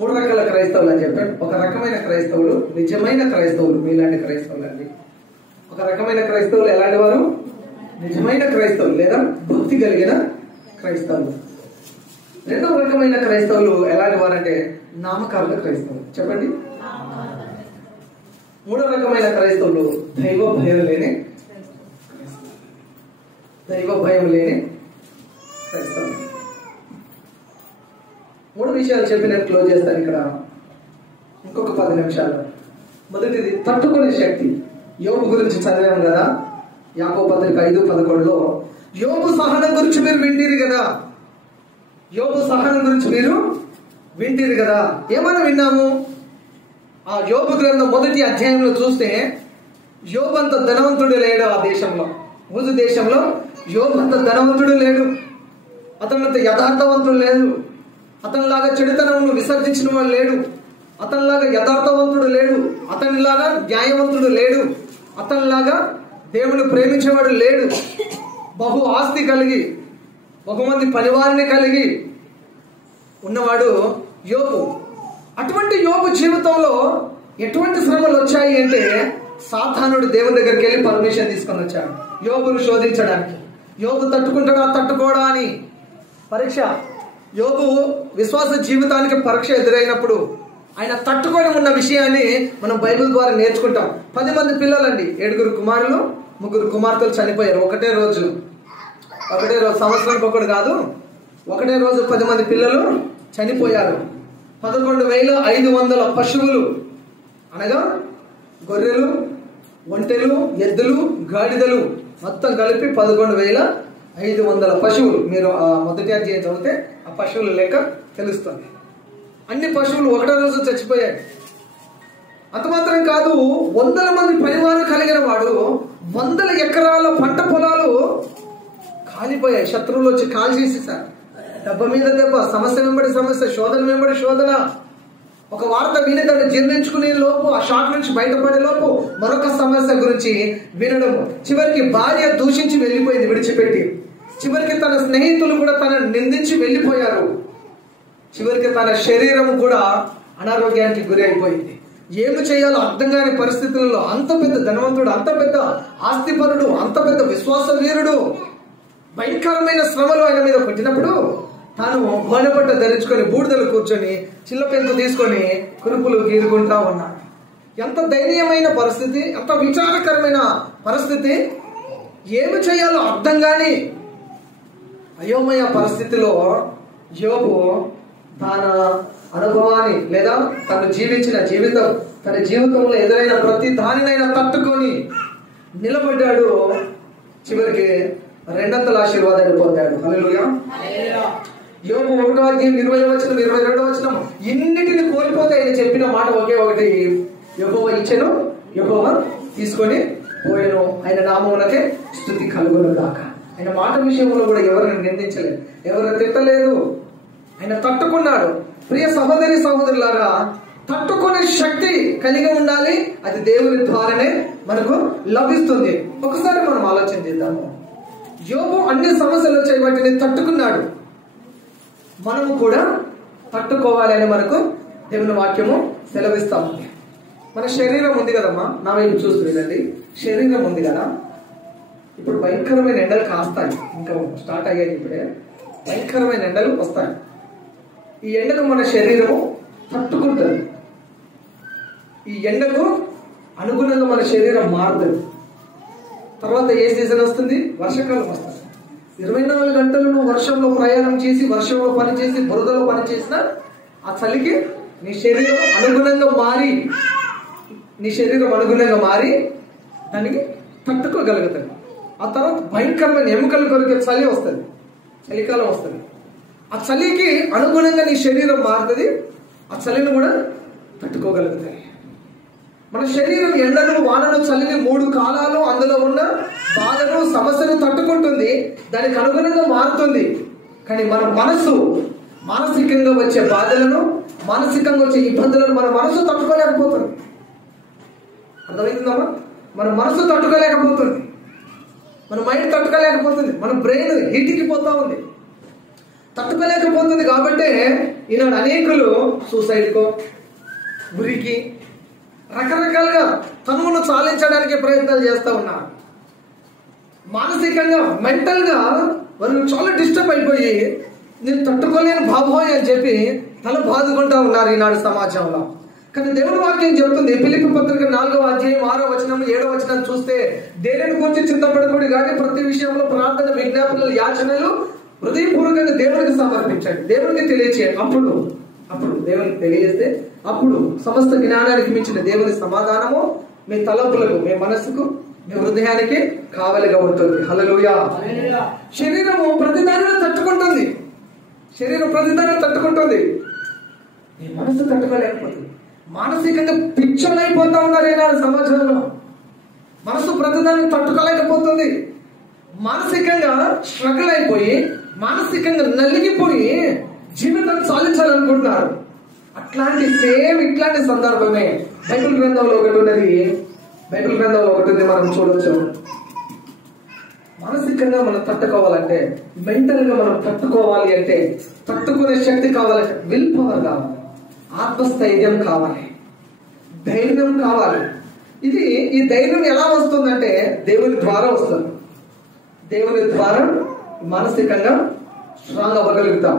3 రకాల క్రైస్తవులు అని చెప్పాను. ఒక రకమైన క్రైస్తవులు నిజమైన క్రైస్తవులు, మీలాంటి క్రైస్తవులు అండి. ఒక రకమైన క్రైస్తవులు ఎలాంటి వారు? నిజమైన క్రైస్తవులు లేదా భక్తి కలిగిన క్రైస్తవులు. రెండవ రకమైన క్రైస్తవులు ఎలాంటి వారంటే నామకార్థ క్రైస్తవులు. చెప్పండి. మూడవ రకమైన క్రైస్తవులు దైవ భయం లేని క్రైస్తవులు. మూడు విషయాలు చెప్పి నేను క్లోజ్ చేస్తాను ఇక్కడ ఇంకొక 10 నిమిషాలు. మొదటిది తట్టుకునే శక్తి. యోబు గురించి చదివాము కదా, యాకోబు పత్రిక 5:11లో యోబు సహనం గురించి మీరు వింటిరు కదా. యోబు సహనం గురించి మీరు వింటిరు కదా. ఏమని విన్నాము? ఆ యోబు గ్రంథం మొదటి అధ్యాయంలో చూస్తే యోబు అంత ధనవంతుడు లేడు. ఆ దేశంలో, ఊజు దేశంలో యోబు అంత ధనవంతుడు లేడు. అతనంత యథార్థవంతుడు లేడు. అతనిలాగా చెడుతనమును విసర్జించిన వాడు లేడు. అతనిలాగా యథార్థవంతుడు లేడు. అతనిలాగా న్యాయవంతుడు లేడు. అతనిలాగా దేవుని ప్రేమించేవాడు లేడు. బహు ఆస్తి కలిగి, బహుమంది పనివారిని కలిగి ఉన్నవాడు యోబు. అటువంటి యోబు జీవితంలో ఎటువంటి శ్రమలు వచ్చాయి అంటే సాతానుడు దేవుని దగ్గరికి వెళ్ళి పర్మిషన్ తీసుకొని వచ్చాడు యోబును శోధించడానికి. యోబు తట్టుకుంటాడా తట్టుకోడా అని పరీక్ష. యోబు విశ్వాస జీవితానికి పరీక్ష ఎదురైనప్పుడు ఆయన తట్టుకొని ఉన్న విషయాన్ని మనం బైబిల్ ద్వారా నేర్చుకుంటాం. 10 మంది పిల్లలండి, 7 కుమారులు 3 కుమార్తెలు చనిపోయారు ఒకటే రోజు. సంవత్సరానికి ఒకటి కాదు, ఒకటే రోజు 10 మంది పిల్లలు చనిపోయారు. 11,500 పశువులు, అనగా గొర్రెలు, ఒంటెలు, ఎద్దులు, గాడిదలు మొత్తం కలిపి 11,500 పశువులు. మీరు ఆ మొదటి అధ్యాయం చదివితే ఆ పశువుల లెక్క తెలుస్తుంది. అన్ని పశువులు ఒకటో రోజు చచ్చిపోయాయి. అంత మాత్రం కాదు, 100 మంది పనివారు కలిగిన వాడు 100 ఎకరాల పంట పొలాలు కాలిపోయాయి. శత్రువులు వచ్చి కాల్ చేసేసారు. దెబ్బ మీద దెబ్బ, సమస్య వెంబడి సమస్య, శోధన వెంబడి శోధన. ఒక వార్త విని దాన్ని జీర్ణించుకునే లోపు, ఆ షాక్ నుంచి బయటపడే లోపు మరొక సమస్య గురించి వినడం. చివరికి భార్య దూషించి వెళ్ళిపోయింది విడిచిపెట్టి. చివరికి తన స్నేహితులు కూడా తనను నిందించి వెళ్ళిపోయారు. చివరికి తన శరీరం కూడా అనారోగ్యానికి గురి అయిపోయింది. ఏమి చేయాలో అర్థం కాని పరిస్థితులలో అంత పెద్ద ధనవంతుడు, అంత పెద్ద ఆస్తిపరుడు, అంత పెద్ద విశ్వాస వీరుడు భయంకరమైన శ్రమలు ఆయన మీద పుట్టినప్పుడు తాను గోనెపట్ట ధరించుకొని బూడిదలు కూర్చొని చిల్ల పెంకు తీసుకొని కురుపులు గీరుకుంటా ఉన్నాడు. ఎంత దయనీయమైన పరిస్థితి, ఎంత విచారకరమైన పరిస్థితి. ఏమి చేయాలో అర్థం కాని అయోమయ పరిస్థితిలో యోబు తన అనుభవాన్ని లేదా తను జీవించిన జీవితం, తన జీవితంలో ఎదురైన ప్రతి దానినైనా తట్టుకొని నిలబడ్డాడు. చివరికి 200 ఆశీర్వాదాలు పొందాడు. హల్లెలూయా. యోబు 1వ అధ్యాయం 20వ వచనం 22వ వచనం ఇన్నిటిని కోల్పోతే ఆయన చెప్పిన మాట ఒకే ఒకటి, యెహోవా ఇచ్చెను, యెహోవా తీసుకొని పోయెను, ఆయన నామమునకే స్తుతి కలుగును గాక. ఆయన మాట విషయంలో కూడా ఎవరిని నిందించలేదు, ఎవరిని తిట్టలేదు. ఆయన తట్టుకున్నాడు. ప్రియ సహోదరి సహోదరులారా, తట్టుకునే శక్తి కలిగి ఉండాలి. అది దేవుని ద్వారానే మనకు లభిస్తుంది. ఒకసారి మనం ఆలోచన చేద్దాము. యోబు అన్ని సమస్యలు వచ్చాయి, వాటిని తట్టుకున్నాడు. మనము కూడా తట్టుకోవాలని మనకు దేవుని వాక్యము సెలవిస్తా ఉంది. మన శరీరం ఉంది కదమ్మా, నా వైపు చూస్తుందండి. శరీరం ఉంది కదా, ఇప్పుడు భయంకరమైన ఎండలు కాస్తాయి, ఇంకా స్టార్ట్ అయ్యాయి. ఇప్పుడే భయంకరమైన ఎండలు వస్తాయి. ఈ ఎండకు మన శరీరము తట్టుకుంటుంది. ఈ ఎండకు అనుగుణంగా మన శరీరం మారుతుంది. తర్వాత ఏ సీజన్ వస్తుంది? వర్షాకాలం వస్తుంది. 24 గంటలు నువ్వు వర్షంలో ప్రయాణం చేసి, వర్షంలో పని చేసి, బురదలో పని చేసిన ఆ చలికి నీ శరీరం అనుగుణంగా మారి దానికి తట్టుకోగలుగుతుంది. ఆ తర్వాత భయంకరమైన ఎముకలు కొరికే చలి వస్తుంది, చలికాలం వస్తుంది. ఆ చలికి అనుగుణంగా నీ శరీరం మారుతుంది, ఆ చలిని కూడా తట్టుకోగలుగుతుంది. మన శరీరం ఎండను, వానను, చలిని 3 కాలాలు అందులో ఉన్న బాధను, సమస్యను తట్టుకుంటుంది, దానికి అనుగుణంగా మారుతుంది. కానీ మన మనసు మానసికంగా వచ్చే బాధలను, మానసికంగా వచ్చే ఇబ్బందులను మన మనసు తట్టుకోలేకపోతుంది. అర్థమవుతుందమ్మా? మన మనసు తట్టుకోలేకపోతుంది, మన మైండ్ తట్టుకోలేకపోతుంది, మన బ్రెయిన్ హీటికి పోతా ఉంది, తట్టుకోలేకపోతుంది. కాబట్టి ఈనాడు అనేకులు సూసైడ్కో, గురికి, రకరకాలుగా తనువును చాలించడానికి ప్రయత్నాలు చేస్తూ ఉన్నారు. మానసికంగా, మెంటల్గా వాళ్ళు చాలా డిస్టర్బ్ అయిపోయి నేను తట్టుకోలేని బాబోయ్ అని చెప్పి తల బాదుకుంటా ఉన్నారు ఈనాడు సమాజంలో. కానీ దేవుడి వాక్యం చెప్తుంది, ఫిలిప్పీ పత్రిక 4వ అధ్యాయం 6వ వచనం 7వ వచనం చూస్తే, దేనిని గురించి చింతపడకూడదు కానీ ప్రతి విషయంలో ప్రార్థన, విజ్ఞాపనలు, యాచనలు హృదయపూర్వకంగా దేవుడికి సమర్పించండి, దేవుడికి తెలియచేయండి. అప్పుడు దేవునికి తెలియజేస్తే అప్పుడు సమస్త జ్ఞానానికి మించిన దేవుని సమాధానము మీ తలంపులకు, మీ మనస్సుకు, మీ హృదయానికి కావలిగా ఉంటుంది. హల్లెలూయా. శరీరము ప్రతిదానిని తట్టుకుంటుంది, శరీరం ప్రతిదానిని తట్టుకుంటుంది, మీ మనస్సు తట్టుకోలేకపోతుంది. మానసికంగా పిచ్చలైపోతా ఉన్నారు ఈనాడు సమాజంలో. మనసు ప్రతిదాన్ని తట్టుకోలేకపోతుంది, మానసికంగా స్ట్రగుల్ అయిపోయి, మానసికంగా నలిగిపోయి జీవితాన్ని సాధించాలనుకుంటున్నారు. ఇట్లాంటి సందర్భమే బైబిల్ గ్రంథంలో ఒకటి ఉన్నది. బైబిల్ గ్రంథంలో ఒకటి ఉంది, మనం చూడొచ్చు. మానసికంగా మనం తట్టుకోవాలంటే, మెంటల్ గా మనం తట్టుకోవాలి అంటే, తట్టుకునే శక్తి కావాలంటే విల్ పవర్ కావాలి, ఆత్మస్థైర్యం కావాలి, ధైర్యం కావాలి. ఈ ధైర్యం ఎలా వస్తుందంటే దేవుని ద్వారా వస్తుంది. దేవుని ద్వారా మానసికంగా స్ట్రాంగ్ అవ్వగలుగుతాం.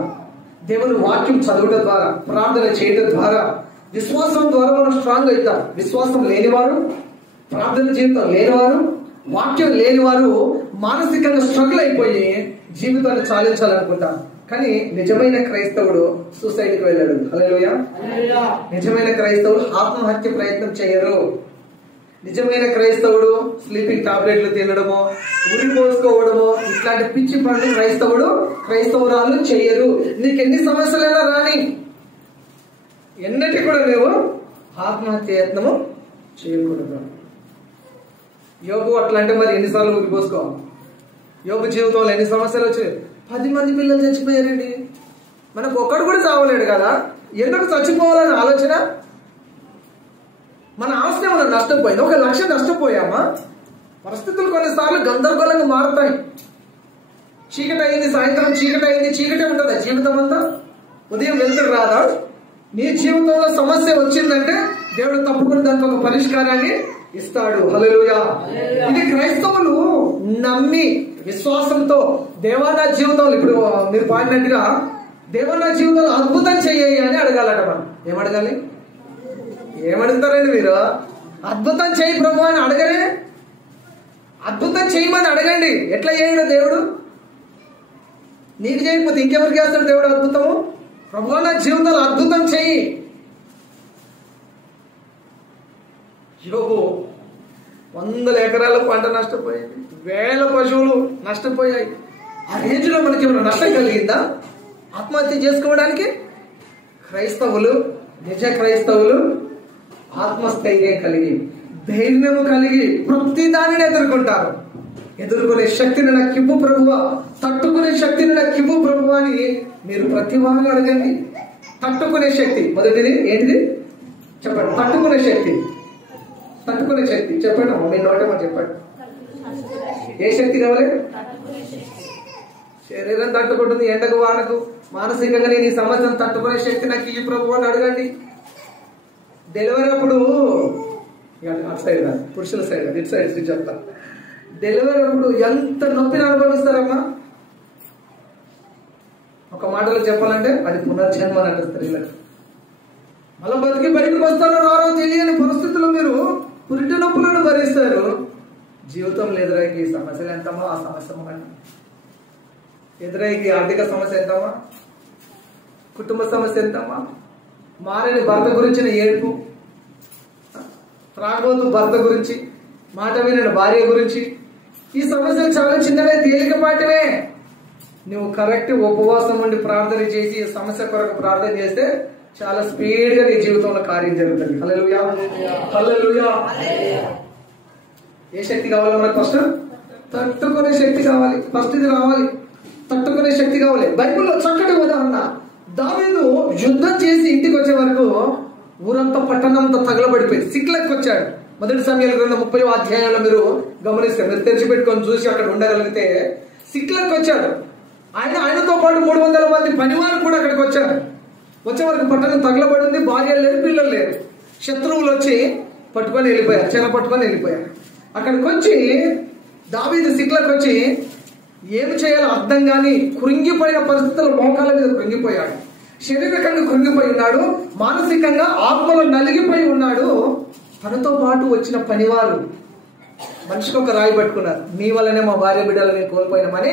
దేవుని వాక్యం చదవడం ద్వారా, ప్రార్థన చేయడం ద్వారా, విశ్వాసం ద్వారా మనం స్ట్రాంగ్ అవుతాం. విశ్వాసం లేనివారు, ప్రార్థన జీవితం లేనివారు, వాక్యం లేనివారు మానసికంగా స్ట్రగుల్ అయిపోయి జీవితాన్ని చాలించాలనుకుంటాం. కానీ నిజమైన క్రైస్తవుడు సూసైడ్కి వెళ్ళాడు. హల్లెలూయా. నిజమైన క్రైస్తవుడు ఆత్మహత్య ప్రయత్నం చేయరు. నిజమైన క్రైస్తవుడు స్లీపింగ్ టాబ్లెట్లు తినడమో, ఉరి పోసుకోవడమో, ఇట్లాంటి పిచ్చి పనులు క్రైస్తవురాలు చేయరు. నీకు ఎన్ని సమస్యలైనా రాని, ఎన్నటి కూడా నువ్వు ఆత్మహత్య యత్నము చేయకూడదు. యోగు అట్లా అంటే మరి ఎన్నిసార్లు ఉరి పోసుకోవాలి? యోగు జీవితంలో ఎన్ని సమస్యలు వచ్చాయి? 10 మంది పిల్లలు చచ్చిపోయారండి. మనకు ఒక్కడు కూడా చావలేడు కదా, ఎందుకు చచ్చిపోవాలని ఆలోచన? మన ఆస్తి మనం నష్టపోయింది, 1 లక్ష నష్టపోయామా? పరిస్థితులు కొన్నిసార్లు గందరగోళంగా మారుతాయి. చీకటి అయింది, సాయంత్రం చీకటి అయింది, చీకటి ఉంటుందా జీవితం అంతా? ఉదయం వెళ్తురు రాదా? నీ జీవితంలో సమస్య వచ్చిందంటే దేవుడు తప్పకుండా దానికి ఒక పరిష్కారాన్ని ఇస్తాడు. హల్లెలూయా. ఇది క్రైస్తవులు నమ్మి విశ్వాసంతో దేవా నా జీవితంలో, ఇప్పుడు మీరు పాడినట్టుగా దేవా నా జీవితంలో అద్భుతం చెయ్యి అని అడగాలట. మనం ఏమడగాలి? ఏమడుగుతారండి మీరు? అద్భుతం చేయి ప్రభు అని అడగరే. అద్భుతం చేయమని అడగండి. ఎట్లా చేయడు దేవుడు? నీకు చేయకపోతే ఇంకెవరికి చేస్తాడు దేవుడు అద్భుతము? ప్రభు నా జీవితంలో అద్భుతం చెయ్యి. యోబు 100 ఎకరాల పంట నష్టపోయింది, 1000 పశువులు నష్టపోయాయి. ఆ రేంజ్ లో మనకి ఏమైనా నష్టం కలిగిందా ఆత్మహత్య చేసుకోవడానికి? క్రైస్తవులు, నిజ క్రైస్తవులు ఆత్మస్థైర్యం కలిగి, ధైర్యము కలిగి ప్రతి దానిని ఎదుర్కొంటారు. ఎదుర్కొనే శక్తిని నాకు ఇవ్వు ప్రభువా, తట్టుకునే శక్తిని నాకు ఇవ్వు ప్రభువా అని మీరు ప్రతి వారు అడగండి. తట్టుకునే శక్తి మొదటిది ఏంటిది చెప్పండి? తట్టుకునే శక్తి చెప్పండి. మీ నోటమో చెప్పండి. ఏ శక్తి కావాలి? శరీరం తట్టుకుంటుంది ఎండకు వానకు, మానసికంగా నేను ఈ సమస్యను తట్టుకునే శక్తి నాకు ఈ ప్రభు అని అడగండి. డెలివరీ అప్పుడు అటు సైడ్ కాదు, పురుషుల సైడ్ కాదు, ఇటు సైడ్ చెప్తా. డెలివరీ అప్పుడు ఎంత నొప్పిని అనుభవిస్తారమ్మా? ఒక మాటలో చెప్పాలంటే అది పునర్జన్మ అని అంటారు స్త్రీలకు. మళ్ళీ బతికి బయటకు వస్తారో రారో తెలియని పరిస్థితుల్లో మీరు పురిటి నొప్పులను భరిస్తారు. జీవితంలో ఎదురైకి సమస్యలు ఎంతమో ఆ సమస్య ఎదురైకి ఆర్థిక సమస్య ఎంతమా, కుటుంబ సమస్య ఎంతమా, మారని భర్త గురించిన ఏడుపు, త్రాగబోతు భర్త గురించి, మాట వినని భార్య గురించి, ఈ సమస్యలు చాలా చిన్నవే, తేలికపాటివే. నువ్వు కరెక్ట్ ఉపవాసం ఉండి ప్రార్థన చేసి ఈ సమస్య కొరకు ప్రార్థన చేస్తే చాలా స్పీడ్ గా నీ జీవితంలో కార్యం జరుగుతుంది. హల్లెలూయా, హల్లెలూయా. ఏ శక్తి కావాలి మనకు? ఫస్ట్ తట్టుకునే శక్తి కావాలి. ఫస్ట్ ఇది రావాలి, తట్టుకునే శక్తి కావాలి. బైబిల్లో చక్కటి ఉదాహరణ, దావీదు యుద్ధం చేసి ఇంటికి వచ్చే వరకు ఊరంతా పట్టణంతో తగలబడిపోయింది. సిక్లకి వచ్చాడు. 1 సమూయేలు గ్రంథం 30వ అధ్యాయంలో మీరు గమనిస్తే, మీరు తెరిచిపెట్టుకొని చూసి అక్కడ ఉండగలిగితే సిక్లకి వచ్చాడు. ఆయనతో పాటు 300 మంది పనివారు కూడా అక్కడికి వచ్చారు. వచ్చే వరకు పట్టణం తగలబడింది. భార్య లేదు, పిల్లలు లేరు. శత్రువులు వచ్చి పట్టుకొని వెళ్ళిపోయారు, చెర పట్టుకొని వెళ్ళిపోయారు. అక్కడికి వచ్చి దావీదు సిక్లకి వచ్చి ఏమి చేయాలో అర్థం కాని కృంగిపోయిన పరిస్థితుల్లో మోకాల మీద కృంగిపోయాడు. శారీరకంగా కృంగిపోయి ఉన్నాడు, మానసికంగా ఆత్మలో నలిగిపోయి ఉన్నాడు. తనతో పాటు వచ్చిన పనివారు మనిషికి ఒక రాయి పట్టుకున్నారు, నీ వల్లనే మా భార్య బిడ్డలని కోల్పోయినామని.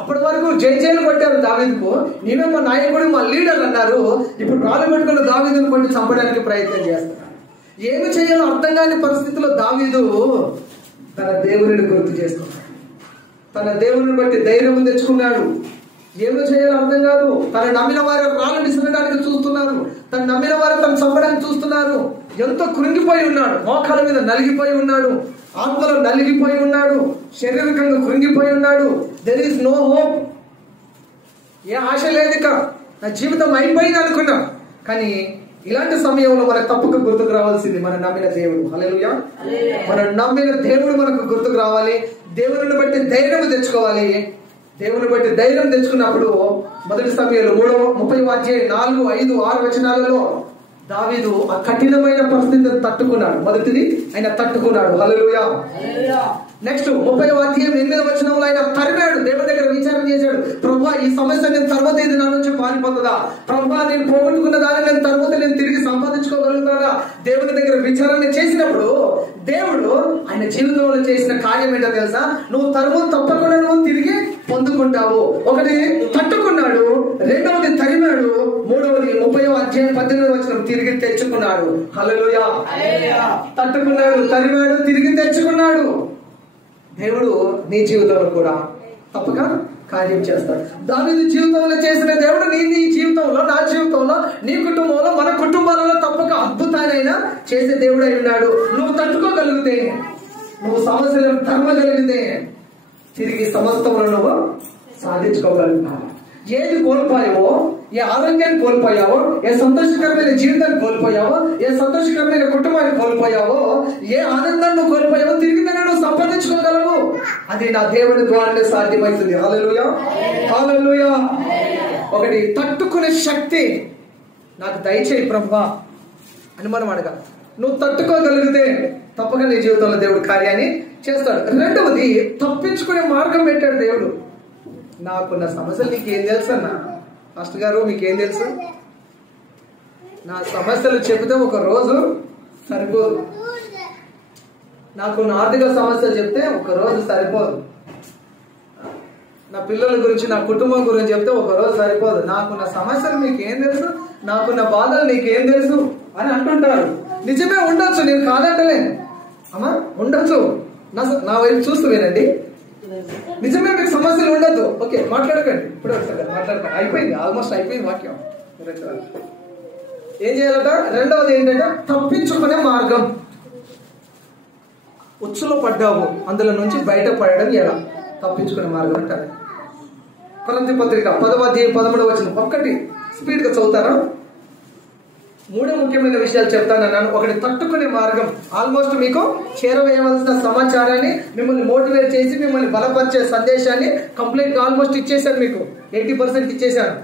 అప్పటి వరకు జైలు కొట్టారు దావీదుకు, నీవే మా నాయకుడు మా లీడర్ అన్నారు. ఇప్పుడు రాళ్ళు పెట్టుకున్న దావీదుని కొట్టి చంపడానికి ప్రయత్నం చేస్తున్నారు. ఏమి చేయాలో అర్థం కాని పరిస్థితిలో దావీదు తన దేవుని గుర్తు చేసుకున్నాడు. తన దేవుని బట్టి ధైర్యం తెచ్చుకున్నాడు. ఏమి చేయాలో అర్థం కాదు. తను నమ్మిన వారు రాళ్ళు విసరడానికి చూస్తున్నారు, తను నమ్మిన వారు తను చంపడానికి చూస్తున్నారు. ఎంతో కృంగిపోయి ఉన్నాడు, మోకాల మీద నలిగిపోయి ఉన్నాడు, ఆత్మలో నలిగిపోయి ఉన్నాడు, శారీరకంగా కృంగిపోయి ఉన్నాడు. దెర్ ఈస్ నో హోప్, ఏ ఆశ లేదు, ఇక నా జీవితం అయిపోయింది అనుకున్నా. కానీ ఇలాంటి సమయంలో మనకు తప్పక గుర్తుకు రావాల్సింది మన నమ్మిన దేవుడు. హల్లెలూయా. మనం నమ్మిన దేవుడు మనకు గుర్తుకు రావాలి. దేవుని బట్టి ధైర్యం తెచ్చుకోవాలి. దేవుని బట్టి ధైర్యం తెచ్చుకున్నప్పుడు మొదటి సమయంలో 30వ అధ్యాయం 4, 5, 6 వచనాలలో దావీదు ఆ కఠినమైన పరిస్థితిని తట్టుకున్నాడు. మొదటిది ఆయన తట్టుకున్నాడు. హల్లెలూయా. నెక్స్ట్ 30వ అధ్యాయం 8వ వచనంలో ఆయన తరిమాడు, దేవుని దగ్గర విచారణ చేశాడు. ప్రభువా, ఈ సమస్య నేను తర్వాత ఇది నా నుంచి పారిపోతుందా? ప్రభువా, నేను పోగొట్టుకున్న దాన్ని నేను తర్వాత నేను తిరిగి సంపాదించుకోగలుగుతానా? దేవుని దగ్గర విచారణ చేసినప్పుడు దేవుడు ఆయన జీవితంలో చేసిన కార్యం ఏంటో తెలుసా? నువ్వు తప్పకుండా నువ్వు తిరిగి పొందుకుంటావు. ఒకటి తట్టుకున్నాడు, రెండవది తరిమాడు, మూడవది 30వ అధ్యాయం 18వ వచనం తిరిగి తెచ్చుకున్నాడు. హల్లెలూయా. తట్టుకున్నాడు, తరిమాడు, తిరిగి తెచ్చుకున్నాడు. దేవుడు నీ జీవితంలో కూడా తప్పక కార్యం చేస్తాడు. దావీదు జీవితంలో చేసిన దేవుడు నీ జీవితంలో, నా జీవితంలో, నీ కుటుంబంలో, మన కుటుంబాలలో తప్పక అద్భుతాలైనా చేసే దేవుడు అయి ఉన్నాడు. నువ్వు తట్టుకోగలిగితే, నువ్వు సమస్యలను తరమగలిగితే తిరిగి సమస్తంలో నువ్వు సాధించుకోగలుగుతావు. ఏది కోల్పోయావో, ఏ ఆరోగ్యాన్ని కోల్పోయావో, ఏ సంతోషకరమైన జీవితాన్ని కోల్పోయావో, ఏ సంతోషకరమైన కుటుంబాన్ని కోల్పోయావో, ఏ ఆనందాన్ని కోల్పోయావో తిరిగి నువ్వు సంపాదించుకోగలవు. అది నా దేవుని ద్వారానే సాధ్యమవుతుంది. హల్లెలూయా, హల్లెలూయా. ఒకటి తట్టుకునే శక్తి నాకు దయచేయి ప్రభువా అని మనం అడగాలి. నువ్వు తట్టుకోగలిగితే తప్పక నీ జీవితంలో దేవుడు కార్యాన్ని చేస్తాడు. రెండవది తప్పించుకునే మార్గం పెట్టాడు దేవుడు. నాకున్న సమస్యలు నీకేం తెలుసు అన్న మాస్టర్ గారు, మీకేం తెలుసు? నా సమస్యలు చెబితే ఒక రోజు సరిపోదు. నాకున్న ఆర్థిక సమస్యలు చెప్తే ఒక రోజు సరిపోదు. నా పిల్లల గురించి, నా కుటుంబం గురించి చెప్తే ఒక రోజు సరిపోదు. నాకున్న సమస్యలు మీకేం తెలుసు, నాకున్న బాధలు నీకేం తెలుసు అని అంటుంటారు. నిజమే ఉండొచ్చు, నేను కాదంటలేను అమ్మా, ఉండొచ్చు. నా వైపు చూస్తూ వినండి. నిజమే మీకు సమస్యలు ఉండద్దు, ఓకే, మాట్లాడకండి, ఇప్పుడే వస్తారు మాట్లాడకండి. అయిపోయింది, ఆల్మోస్ట్ అయిపోయింది వాక్యం. ఏం చేయాలట? రెండవది ఏంటంటే తప్పించుకునే మార్గం. ఉచ్చులో పడ్డావు, అందులో నుంచి బయటపడడం ఎలా? తప్పించుకునే మార్గం అంటారు. కొరింథీ పత్రిక 10వ అధ్యాయం 13వ వచనం ఒక్కటి స్పీడ్ గా చదువుతారా? 3 ముఖ్యమైన విషయాలు చెప్తానన్నాను. ఒకటి తట్టుకునే మార్గం. ఆల్మోస్ట్ మీకు చేరవేయవలసిన సమాచారాన్ని, మిమ్మల్ని మోటివేట్ చేసి మిమ్మల్ని బలపరిచే సందేశాన్ని కంప్లీట్ గా ఆల్మోస్ట్ ఇచ్చేసాను. మీకు 80% ఇచ్చేసాను.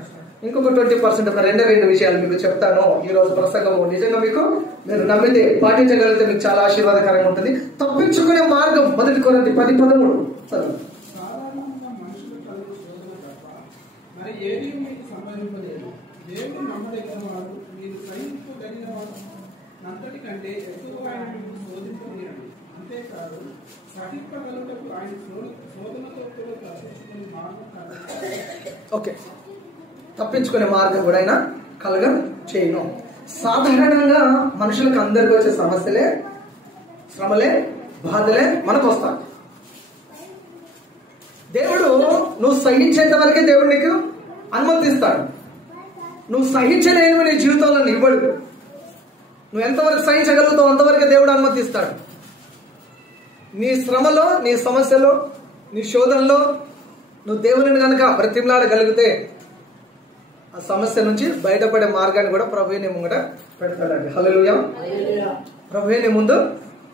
ఇంకొక 20% ఒక రెండు విషయాలు మీకు చెప్తాను ఈ రోజు ప్రసంగము. నిజంగా మీరు నమ్మితే పాటించగలిగితే మీకు చాలా ఆశీర్వాదకరంగా ఉంటుంది. తప్పించుకునే మార్గం. మొదటి కొరింథీ 10:13 చదువు. దేవుడు నమ్మదగిన వాడు, మీరు సహించుకోగలిగిన వాడు, నంతటి కంటే ఎక్కువ ఆయన శోధించుకునేది. అంతేకాదు సహింపగలుగుటకు ఆయన శోధనతో కూడా తప్పించుకునే మార్గం కాదు. ఓకే, తప్పించుకునే మార్గం కూడా ఆయన కలగ చేయను. సాధారణంగా మనుషులకు అందరికి వచ్చే సమస్యలే, శ్రమలే, బాధలే మనకు వస్తాయి. దేవుడు నువ్వు సహించేంత వరకే దేవుడు నీకు అనుమతిస్తాడు. నువ్వు సహించలేని నీ జీవితంలో ఇవ్వడు. నువ్వు ఎంతవరకు సహించగలుగుతావు అంతవరకే దేవుడు అనుమతిస్తాడు. నీ శ్రమలో, నీ సమస్యలో, నీ శోధనలో నువ్వు దేవుని కనుక బ్రతిమలాడగలిగితే ఆ సమస్య నుంచి బయటపడే మార్గాన్ని కూడా ప్రభువే నీ ముంగట పెడతాడండి. హల్లెలూయా. ప్రభువే నీ ముందు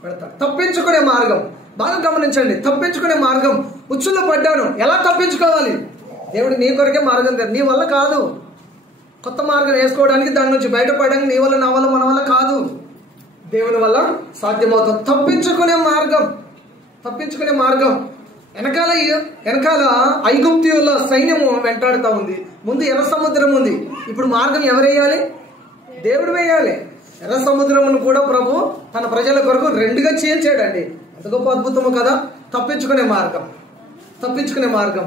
పెడతాడు. తప్పించుకునే మార్గం బాగా గమనించండి. తప్పించుకునే మార్గం. ఉచ్చులో పడ్డాను, ఎలా తప్పించుకోవాలి? దేవుడు నీ కొరకే మార్గం కాదు, నీ వల్ల కాదు. కొత్త మార్గం వేసుకోవడానికి, దాని నుంచి బయటపడడానికి నీ వల్ల, నా వల్ల, మన వల్ల కాదు, దేవుని వల్ల సాధ్యమవుతుంది. తప్పించుకునే మార్గం. తప్పించుకునే మార్గం వెనకాల ఐగుప్తీయుల సైన్యము వెంటాడుతూ ఉంది. ముందు ఎర్ర సముద్రం ఉంది. ఇప్పుడు మార్గం ఎవరు వేయాలి? దేవుడు వేయాలి. ఎర్ర సముద్రమును కూడా ప్రభు తన ప్రజల కొరకు రెండుగా చీల్చాడండి. ఎంత గొప్ప అద్భుతము కదా. తప్పించుకునే మార్గం.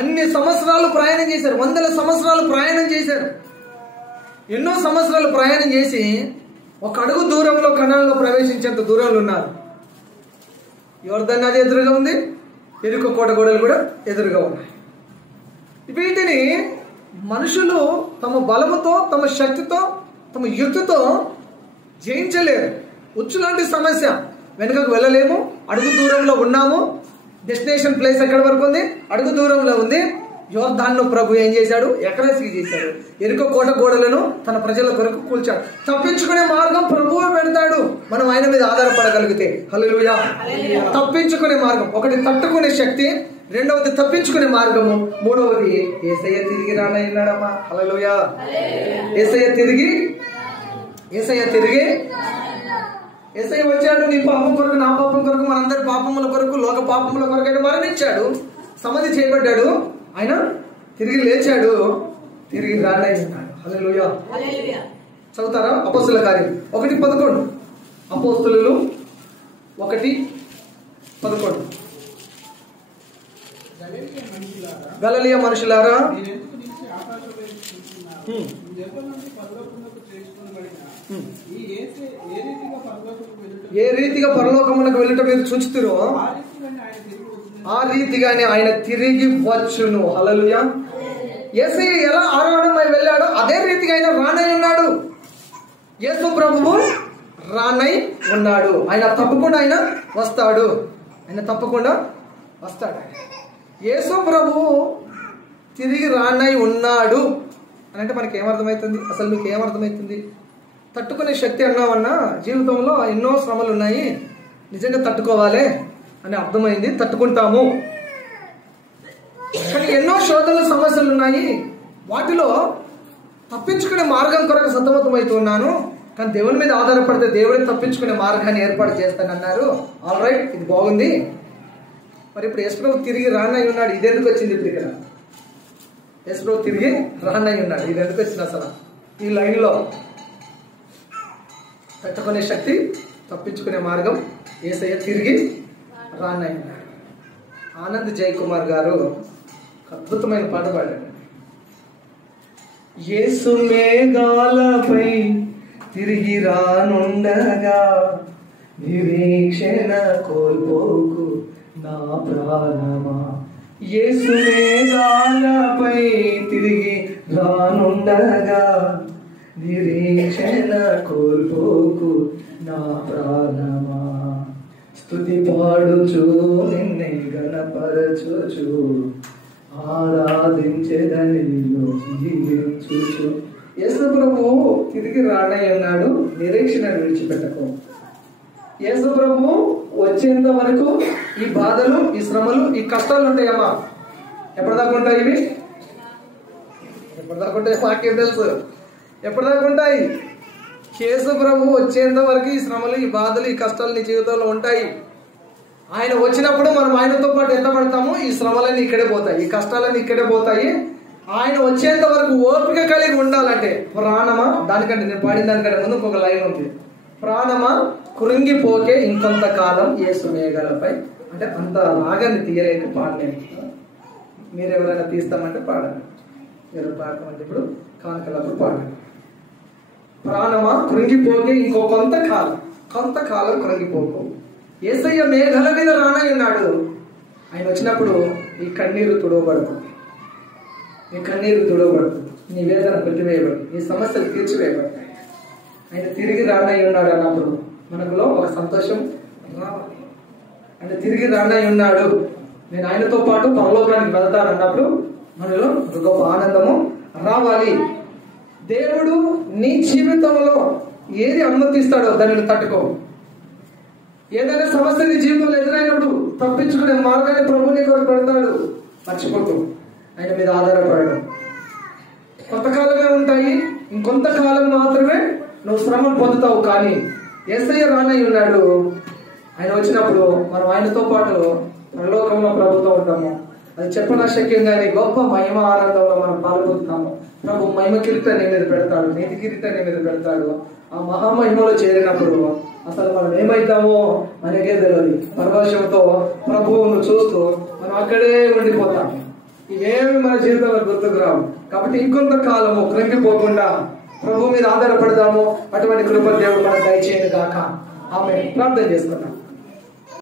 అన్ని సంవత్సరాలు ప్రయాణం చేశారు. 100 సంవత్సరాలు ప్రయాణం చేశారు. ఎన్నో సంవత్సరాలు ప్రయాణం చేసి ఒక అడుగు దూరంలో కణాలలో ప్రవేశించేంత దూరంలో ఉన్నారు. యోర్దాను నది ఎదురుగా ఉంది. ఎరుకో కోట గోడలు కూడా ఎదురుగా ఉన్నాయి. వీటిని మనుషులు తమ బలముతో, తమ శక్తితో, తమ యుక్తితో జయించలేరు. ఉచ్చులాంటి సమస్య. వెనుకకు వెళ్ళలేము. అడుగు దూరంలో ఉన్నాము. డెస్టినేషన్ ప్లేస్ ఎక్కడి వరకు ఉంది? అడుగు దూరంలో ఉంది. యోర్దాను ప్రభు ఏం చేశాడు? ఎకరాసికి చేశాడు. ఎరుకో కోట గోడలను తన ప్రజల కొరకు కూల్చాడు. తప్పించుకునే మార్గం ప్రభువే పెడతాడు, మనం ఆయన మీద ఆధారపడగలిగితే. హల్లెలూయా. తప్పించుకునే మార్గం. ఒకటి తట్టుకునే శక్తి, రెండవది తప్పించుకునే మార్గము, మూడవది యేసయ్య తిరిగి రానయ్యాడమ్మా. హల్లెలూయా. యేసయ్య వచ్చాడు. నీ పాపం కొరకు, నా పాపం కొరకు, మనందరి పాపముల కొరకు, లోక పాపముల కొరకు ఆయన మరణించాడు. సమాధి చేయబడ్డాడు. ఆయన తిరిగి లేచాడు. తిరిగి రానయ్యాడు. హల్లెలూయా. చదువుతారా? అపోస్తుల కార్యం 1:11. అపోస్తులు 1:11. గలిలయ మనుషులారా, ఏ రీతిగా పరలోకమునకు వెళ్ళటం మీరు చూచుతురో ఆ రీతిగానే ఆయన తిరిగి వచ్చును. హల్లెలూయా. యేసయ్య ఎలా ఆరాధనమై వెళ్ళాడో అదే రీతిగా ఆయన రానై ఉన్నాడు. యేసు ప్రభువు రానై ఉన్నాడు. ఆయన తప్పకుండా వస్తాడు. యేసు ప్రభువు తిరిగి రానై ఉన్నాడు అని అంటే మనకి ఏమర్థమవుతుంది? అసలు మీకు ఏమర్థమవుతుంది? తట్టుకునే శక్తి అన్నామన్నా జీవితంలో ఎన్నో శ్రమలు ఉన్నాయి, నిజంగా తట్టుకోవాలి అని అర్థమైంది. తట్టుకుంటాము. కానీ ఎన్నో శోధనల సమస్యలు ఉన్నాయి. వాటిలో తప్పించుకునే మార్గం కొరకు సతమతమవుతున్నాను. కానీ దేవుని మీద ఆధారపడితే దేవుడిని తప్పించుకునే మార్గాన్ని ఏర్పాటు చేస్తానన్నారు. ఆల్ రైట్, ఇది బాగుంది. మరి ఇప్పుడు యేసుప్రభు తిరిగి రానై ఉన్నాడు. ఇది ఎందుకు వచ్చింది? ఇప్పుడు ఇక్కడ యేసుప్రభు తిరిగి రానై ఉన్నాడు. ఇది ఎందుకు వచ్చింది అసలు ఈ లైన్లో? తట్టుకునే శక్తి, తప్పించుకునే మార్గం, యేసయ్య తిరిగి రానై ఉన్నాడు. ఆనంద్ జై కుమార్ గారు అద్భుతమైన పాట పాడాడు. యేసు మేఘాలపై తిరిగి రానుండగా నిరీక్షణ కోల్పోకు నా ప్రాణమా. యేసు మేఘాలపై తిరిగి రానుండగా నిరీక్షణ కోల్పోకు నా ప్రాణమా. స్తుతి పాడుచు నిన్నే గణపరచుచు ఆరాధించెదనిలో జీవించుచు. యేసు ప్రభువు తిరిగి రానై ఉన్నాడు. నిరీక్షణ విడిచిపెట్టకు. యేసు ప్రభువు వచ్చేంత వరకు ఈ బాధలు, ఈ శ్రమలు, ఈ కష్టాలు ఉంటాయమ్మా. ఎప్పటిదాకా ఉంటాయి ఇవి? ఎప్పటిదాకా ఉంటాయి? మాకేం తెలుసు ఎప్పటిదాకా ఉంటాయి. యేసు ప్రభువు వచ్చేంత వరకు ఈ శ్రమలు, ఈ బాధలు, ఈ కష్టాలు నీ జీవితంలో ఉంటాయి. ఆయన వచ్చినప్పుడు మనం ఆయనతో పాటు ఎత్తబడతాము. ఈ శ్రమలన్నీ ఇక్కడే పోతాయి, ఈ కష్టాలన్నీ ఇక్కడే పోతాయి. ఆయన వచ్చేంత వరకు ఓపిక కలిగి ఉండాలంటే ప్రాణమా, దానికంటే నేను పాడిన దానికంటే ముందు ఇంకొక లైన్ ఉంది. ప్రాణమా కృంగిపోకే ఇంకొంతకాలం యేసు మేఘాలపై. అంటే అంత రాగాన్ని తీయలేక పాడలేను. మీరు ఎవరైనా తీస్తామంటే పాడండి. మీరు పాడమంటే ఇప్పుడు కానుకలప్పుడు పాడండి. ప్రాణమా కృంగిపోకే ఇంకో కొంతకాలం కృంగిపోకు. యేసయ్య మేఘాల మీద రానై ఉన్నాడు. ఆయన వచ్చినప్పుడు ఈ కన్నీరు తుడవబడుతుంది. నీ కన్నీరు తుడవబడుతుంది. నీ వేదన కొట్టివేయబడుతుంది. నీ సమస్యలు తీర్చివేయబడతాయి. ఆయన తిరిగి రానై ఉన్నాడు అన్నప్పుడు మనకులో ఒక సంతోషం రావాలి. ఆయన తిరిగి రానై ఉన్నాడు, నేను ఆయనతో పాటు పరలోకానికి వెళ్తాను అన్నప్పుడు మనలో ఒక గొప్ప ఆనందము రావాలి. దేవుడు నీ జీవితంలో ఏది అనుమతిస్తాడో దానిని తట్టుకో. ఏదైనా సమస్య నీ జీవితంలో ఎదురైనప్పుడు తప్పించుకునే మార్గాన్ని ప్రభు నీ కొరకు పెడతాడు. మర్చిపోతూ ఆయన మీద ఆధారపడడం. కొంతకాలమే ఉంటాయి, ఇంకొంతకాలం మాత్రమే నువ్వు శ్రమను పొందుతావు. కానీ యేసయ్య రానై ఉన్నాడు. ఆయన వచ్చినప్పుడు మనం ఆయనతో పాటు పరలోకంలో ప్రభుత్వం ఉంటాము. అది చెప్పనశక్యంగానే గొప్ప మహిమ ఆనందంలో మనం పాల్గొంటున్నాము. ప్రభు మహిమ కిరీటాన్ని మీద పెడతాడు, నీతి కిరీటాన్ని మీద పెడతాడు. ఆ మహామహిమలో చేరినప్పుడు అసలు మనం ఏమైతామో మనకే తెలియదు. పరవశంతో ప్రభువును చూస్తూ మనం అక్కడే ఉండిపోతాం. ఇవేమి మన జీవితంలో గుర్తుకు రావు. కాబట్టి ఇంకొంత కాలము కృంగిపోకుండా ప్రభు మీద ఆధారపడదాము. అటువంటి కృప దేవుడు మనకు దయచేయను గాక. ఆమె ప్రార్థన చేసుకున్నాం.